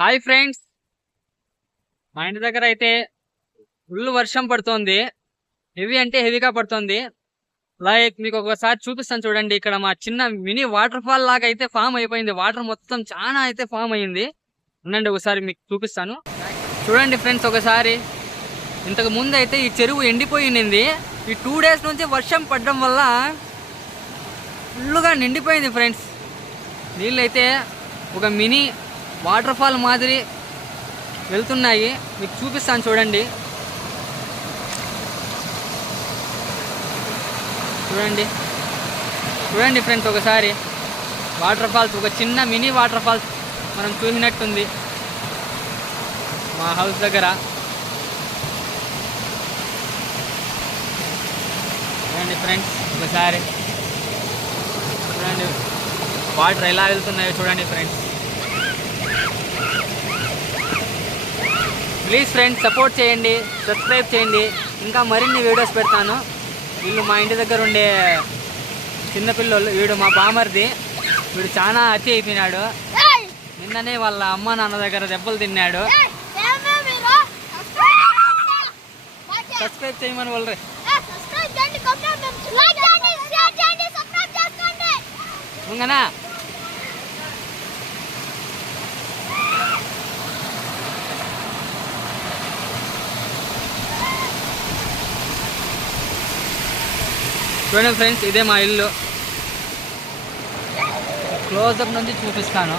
Hi friends, మా ఇంటి దగ్గర అయితే ఫుల్ వర్షం పడుతోంది. హెవీ అంటే హెవీగా పడుతోంది. లైక్ మీకు ఒకసారి చూపిస్తాను చూడండి. ఇక్కడ మా చిన్న మినీ వాటర్ ఫాల్ లాగా అయితే ఫామ్ అయిపోయింది. వాటర్ మొత్తం చాలా అయితే ఫామ్ అయ్యింది. ఉండండి ఒకసారి మీకు చూపిస్తాను. చూడండి ఫ్రెండ్స్, ఒకసారి ఇంతకు ముందు అయితే ఈ చెరువు ఎండిపోయింది. ఈ 2 days నుంచి వర్షం పడడం వల్ల ఫుల్గా నిండిపోయింది ఫ్రెండ్స్. నీళ్ళైతే ఒక మినీ వాటర్ ఫాల్ మాదిరి వెళ్తున్నాయి. మీకు చూపిస్తాను చూడండి. చూడండి చూడండి ఫ్రెండ్స్, ఒకసారి వాటర్ ఫాల్స్, ఒక చిన్న మినీ వాటర్ ఫాల్స్ మనం చూసినట్టుంది మా హౌస్ దగ్గర. చూడండి ఫ్రెండ్స్, ఒకసారి చూడండి వాటర్ ఎలా వెళ్తున్నాయో చూడండి ఫ్రెండ్స్. ప్లీజ్ ఫ్రెండ్స్ సపోర్ట్ చేయండి, సబ్స్క్రైబ్ చేయండి. ఇంకా మరిన్ని వీడియోస్ పెడతాను. వీళ్ళు మా ఇంటి దగ్గర ఉండే చిన్నపిల్లలు. వీడు మా బామర్ది. వీడు చాలా అతి అయిపోయినాడు. నిన్ననే వాళ్ళ అమ్మ నాన్న దగ్గర దెబ్బలు తిన్నాడు. సబ్స్క్రైబ్ చేయమని వాళ్ళే. ఉంగనా చూడండి ఫ్రెండ్స్, ఇదే మా ఇల్లు. క్లోజప్ నుంచి చూపిస్తాను.